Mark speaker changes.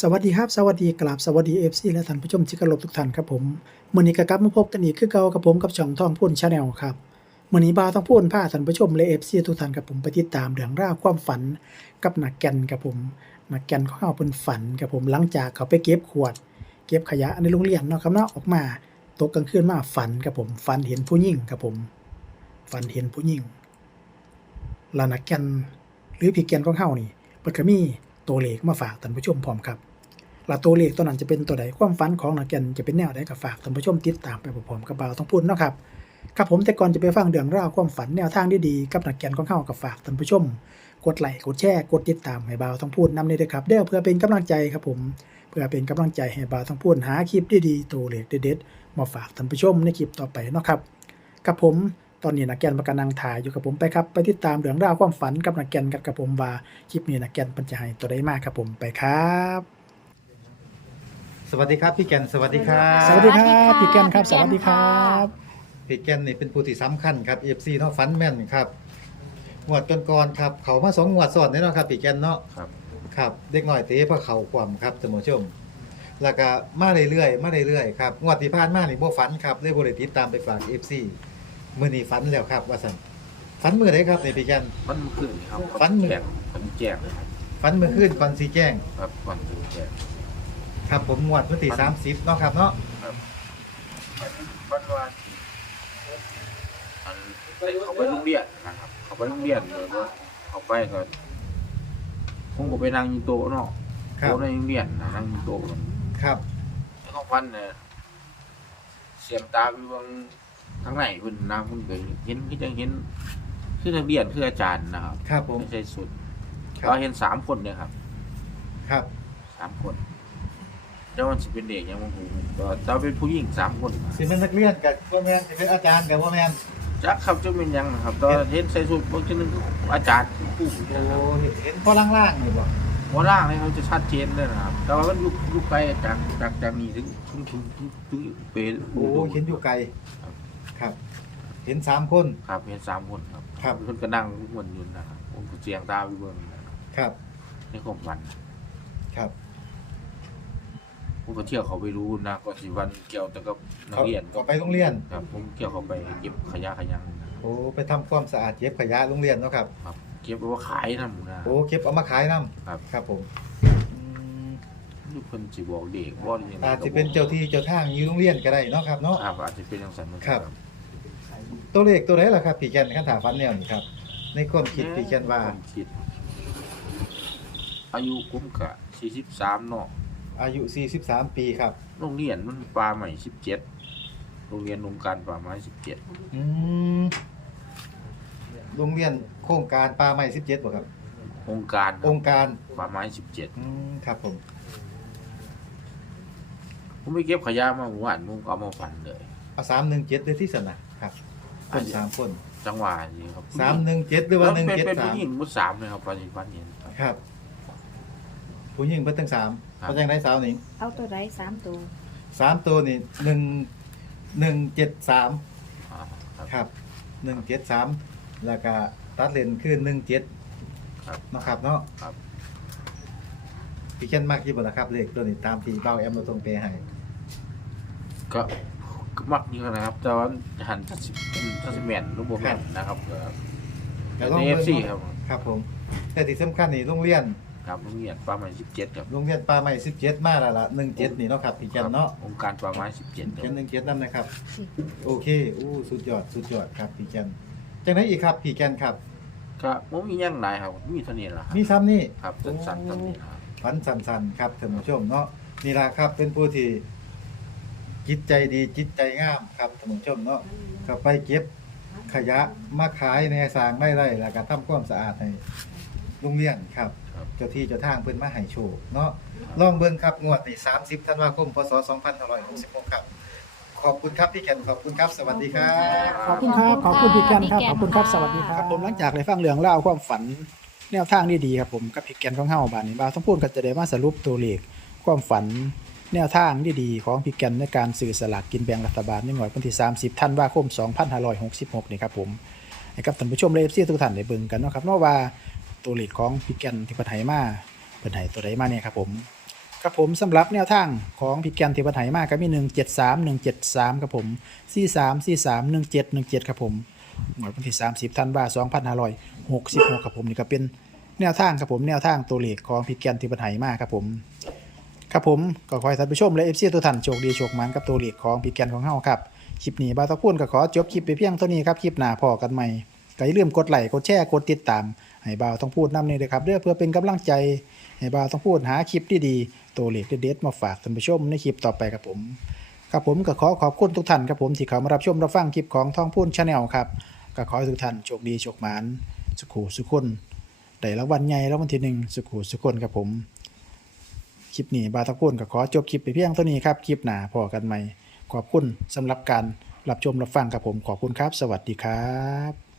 Speaker 1: สวัสดีครับ สวัสดีกราบสวัสดีเอฟซีและท่านผู้ชมที่เคารพทุกท่านครับผมมือนี้ก็กลับมาพบกันอีกคือเก่ากับผมกับช่องท่องพูนชาแนลครับมือนี้บาต้องพูนพาท่านผู้ชมและเอฟซีทุกท่านกับผมไปติดตามเรื่องราวความฝันกับหนักแกนกับผมหนักแกนของเฮาเพิ่นฝันกับผมหลังจากเขาไปเก็บขวด เก็บขยะในโรงเรียนเนาะครับเนาะออกมาตกกลางคืนมาฝันกับผมฝันเห็นผู้หญิงกับผมฝันเห็นผู้หญิงแล้วนักแกนหรือพี่แกนของเฮานี่เพิ่นก็มี ตัวเลขมาฝากท่านผู้ชมพร้อมครับและตัวเลขตัวนั้นจะเป็นตัวใดความฝันของนักแก่นจะเป็นแนวใดก็ฝากท่านผู้ชมติดตามไปพร้อมกับบ่าต้องพูดนะครับครับผมแต่ก่อนจะไปฟังเรื่องราวความฝันแนวทางดีๆกับนักแก่นของเฮากับฝากท่านผู้ชม กดไลค์กดแชร์กดติดตามให้บ่าวต้องพูดนำเลยเด้อครับเด้อเพื่อเป็นกำลังใจครับผมเพื่อเป็นกำลังใจให้บ่าวต้องพูดหาคลิปดีๆตัวเลขเด็ดๆมาฝากท่านผู้ชมในคลิปต่อไปนะครับกับผม ตอนนี้นักแก่นมากำลังถ่ายอยู่กับผมไปครับ ไปติดตามเรื่องราวความฝันกับนักแก่นกันกับผมว่าคลิปนี้นักแก่นเปัญจะให้ตัวใดมากครับผมไปครับ
Speaker 2: สวัสดีครับพี่แกนสวัสดีครับ
Speaker 1: สวัสดีครั
Speaker 3: สวัสดี
Speaker 1: บ
Speaker 3: ค่ะ
Speaker 1: พี่แกนครับส
Speaker 3: พี่แกน
Speaker 1: วัสดีครับ
Speaker 2: พี่แกนนี่เป็นผู้ที่สำคัญครับ FC เนาะฟันแม่นครับงวดก่อนๆครับ เขามาสองงวดซ้อนแน่เนาะครับพี่แกนเนาะ
Speaker 4: ครับ
Speaker 2: ครับ เด็กน้อยเตะเพราะเขาความครับท่านผู้ชมแล้วก็มาเรื่อยๆมาเรื่อยๆครับงวดที่ผ่านมานี่บ่ฝันครับเลยบ่ได้ติดตามไปฝาก FC มื้อนี้ฝันแล้วครับ ว่าซั่นฝันมื้อใดครับนี่พี่แกน
Speaker 4: ฟันเมื่อคืนนี่ครับ
Speaker 2: ฟันมื้อ
Speaker 4: แจกฟันแจกเลยครับ
Speaker 2: ฝันเมื่อคืนก่อนสิแจ้ง
Speaker 4: ครับฟันถึงแจก
Speaker 2: ครับผมงวดวันที่30เนาะครับเนาะ
Speaker 4: ฟันว่าอันเขาไปโรงเรียนนะครับ เขาไปโรงเรียนเลยว่าเขาไปก็ผมก็ไปนั่งอยู่โต๊ะเนาะ
Speaker 2: ครับ
Speaker 4: โต๊ะในโรงเรียนนะนั่งอยู่โต๊ะ
Speaker 2: ครับ
Speaker 4: แล้วก็ฟันเนี่ยเสียมตาไปเบาง ทางไหนเพิ่นนะเพิ่นก็เห็นคือจังเห็นคือนักเรียนคืออาจารย์นะครับ
Speaker 2: ครับผม
Speaker 4: ไม่ใช่สุด
Speaker 2: ครั
Speaker 4: เรา
Speaker 2: บ
Speaker 4: เห็นสามคนเนี่ยครับ
Speaker 2: ครับ
Speaker 4: สามคนแล้วมันสิเป็นเด็กยังบ่ฮู้ก็เราเป็นผู้หญิงสามคน
Speaker 2: สิเป็นนักเรียนกับบ่แม่นสิเป็นอาจารย์กับบ่แม่น
Speaker 4: จักครับจะเป็นหยังนะครับตอนเห็นใส่ชุดบางทีนึงอาจารย์ผู้
Speaker 2: โอ้เห็นพอล่างๆนี่บ่
Speaker 4: หัวล่างเลยเขาจะชัดเจนเลยนะครับ แต่ว่ามันยุคยุคไปจากจากจากนี้ถึงถึงถึงถึงถึงเปร
Speaker 2: โอ้เห็นอยู่ไกล ครับ เห็นสามคน
Speaker 4: ครับเห็นสามคนครับ
Speaker 2: ครับ
Speaker 4: เพิ่นก็นั่งเหมือนอยู่นะครับผมก็เสียงตาไปเบิ่งนะครับ
Speaker 2: ครับ
Speaker 4: ในความฝัน
Speaker 2: ครับ
Speaker 4: ผมก็เที่ยวเขาไปรู้นะก็สิวันเกี่ยวแต่กับนักเรียน
Speaker 2: ก็ไปโรงเรียน
Speaker 4: ครับ ผมเกี่ยวเขาไปเก็บขยะขยังนะครับ
Speaker 2: โอ้ ไปทำความสะอาดเก็บขยะโรงเรียนเนาะครับ
Speaker 4: ครับเก็บไว้ว่าขายนำนะ
Speaker 2: โอ้ เก็บเอามาขายนํ
Speaker 4: ครับ
Speaker 2: ครับผมอืม
Speaker 4: ลูกเพิ่นสิบอกเด็กว่าอย่างไร
Speaker 2: อาจจะเป็นเจ้าที่เจ้าทางอยู่โรงเรียนก็ได้เนาะครับเนาะ
Speaker 4: ครับอาจจะเป็นจังซั่นเหมือน
Speaker 2: ครั
Speaker 4: กับน
Speaker 2: ตัวเลขตัวไหนล่ะครับพี่แกนคันถามฟันแนวนี่ครับ ในความคิดพี่แกนว่า
Speaker 4: ผมคิด อายุผมกะ43เนาะ
Speaker 2: อายุ 43 ปีครับ
Speaker 4: โรงเรียนมันปลาใหม่17โรงเรียนองค์การป่าไม้17
Speaker 2: อืมโรงเรียนโครงการป่าไม้17บ่ครับ
Speaker 4: องค์การค
Speaker 2: อ
Speaker 4: รับ
Speaker 2: งค์การ
Speaker 4: ป่าไม้
Speaker 2: อืมครับผม
Speaker 4: 17ผมไปเก็บขยะมาเมื่อวานผมก็เอามาฝันเลย
Speaker 2: เอา317ด้วยที่สนะ ครับคนสามคน
Speaker 4: จังหวะนี้ครับ
Speaker 2: 317หรือว่า
Speaker 4: เป็นเป็นผู้หญิง
Speaker 2: 173
Speaker 4: ผู้สามเลยครับปัจจุบันเห็นครับ
Speaker 2: ครับ ผู้หญิงเพิ่นทั้งสาม
Speaker 4: ครับ
Speaker 2: เพราะจังได๋สาวนี่
Speaker 3: เอาตัวใดสามตัว
Speaker 2: สามตัวนี่หนึ่งหนึ่งเจ็ดสาม
Speaker 4: อ่าครับ
Speaker 2: ครับหนึ่งเจ็ดสามแล้วก็ตัดเลนคือหนึ่งเจ็ด
Speaker 4: ครับ
Speaker 2: เนาะครับเนาะ
Speaker 4: ครับ
Speaker 2: พี่เคนมากที่บ่ล่ะครับเลขตัวนี้ตามที่เบาแอมเราตรงเปให้
Speaker 4: ก็ก็ มักอยู่นะครับ แต่ว่าหันทัศทัศแมนรูปบ่แมนนะครับก็
Speaker 2: ก็
Speaker 4: ใน
Speaker 2: บิ่ง
Speaker 4: FC
Speaker 2: เนาะ
Speaker 4: ครับ
Speaker 2: ครับผม แต่ที่สำคัญนี่โรงเรียน
Speaker 4: ครับโรงเรียนป่าไม้17ครับ
Speaker 2: โรงเรียนป่าไม้สิบเจ็ดมาแล้วล่ะหนึ่งเจ็ดนี่เนาะครับพี่เคนเนาะ
Speaker 4: องค์การป่าไม้17ค
Speaker 2: เขีย
Speaker 4: รั
Speaker 2: น
Speaker 4: บ
Speaker 2: หนึ่งเจ็ดนั่นนะครับ โอเคอู้สุดยอดสุดยอดครับพี่เคนจังไดอีกครับพี่เคนครับ
Speaker 4: ก็บ่มีหยังหลายครับ มีเท่านี้ล่ะครับ
Speaker 2: มีซ้ำนี่
Speaker 4: ครับสั้นๆเท่านี้ครับ
Speaker 2: ฝันสันๆครับท่านผู้ชมเนาะนี่ล่ะครับเป็นผู้ที่ จิตใจดีจิตใจงามครับท่านผู้ชมเนาะก็ไปเก็บขยะมาขายในสร้างได้ไรแล้วก็ทำความสะอาดในโรงเรียนครับ
Speaker 4: ครับ
Speaker 2: เจ้าที่เจ้าทางเพิ่นมาให้โชคเนาะลองเบิ่งครับงวดนี้30ธันวาคมพศ2566ครับ ขอบคุณครับพี่แก่นขอบคุณครับ สวัสดีครับ
Speaker 1: ขอบคุณครับ ขอบคุณพี่แกนครับ
Speaker 3: พี่แกน
Speaker 1: ขอบคุณครับ
Speaker 3: ค่ะ
Speaker 1: สวัสดีครับผมหลังจากได้ฟังเรื่องเล่าวความฝันแนวทางดีๆครับผมกับพี่แกนของเฮาบานนี้บ่าวต้องพูดก็จะได้มาสรุปตัวเลขความฝัน แนวทางดีๆของพี่แกนในการสื่อสลากกินแบ่งรัฐบาลในงวดวันที่ 30ธันว่าคม 2566 นี่ครับผมให้กับท่านผู้ชมเลฟซีทุกท่านได้เบิ่งกันเนาะครับเนาะว่าตัวเลขของพี่แกนที่เพิ่นให้มาเพิ่นให้ตัวใดมาเนี่ยครับผมครับผมสำหรับแนวทางของพี่แกนที่วัดไหมากก็มี 173 173ครับผม 43 43 17 17ครับผมหมดวันที่ 30ธันวาคม2566ครับผมนี่ก็เป็นแนวทางครับผมแนวทางตัวเลขของพี่แกนที่วัดไหมากครับผม ครับผมก็ขอให้ท่านผู้ชมและ FC ทุกท่านโชคดีโชคมันกับตัวเลขของพี่แกนของเฮาครับคลิปนี้บาตะพูนก็ขอจบคลิปไปเพียงเท่านี้ครับคลิปหน้าพอกันใหม่ก็อย่าลืมกดไลค์กดแชร์กดติดตามให้บาวต้องพูดนำนี่เลยครับเด้อเพื่อเป็นกำลังใจให้บาวต้องพูดหาคลิปดีๆตัวเลขเด็ดๆมาฝากท่านผู้ชมในคลิปต่อไปครับผมครับผมก็ขอขอบคุณทุกท่านครับผมที่เข้ามารับชมรับฟังคลิปของทองพูนชาแนลครับก็ขอให้ทุกท่านโชคดีโชคหมานสุขูสุขคนได้รางวัลใหญ่รางวัลที่หนึ่งสุขูสุขคนครับผม คลิปนี้บาวตะพูนก็ขอจบคลิปไปเพียงเท่านี้ครับ คลิปหน้าพอกันใหม่ ขอบคุณสำหรับการรับชมรับฟังครับผมขอบคุณครับ สวัสดีครับ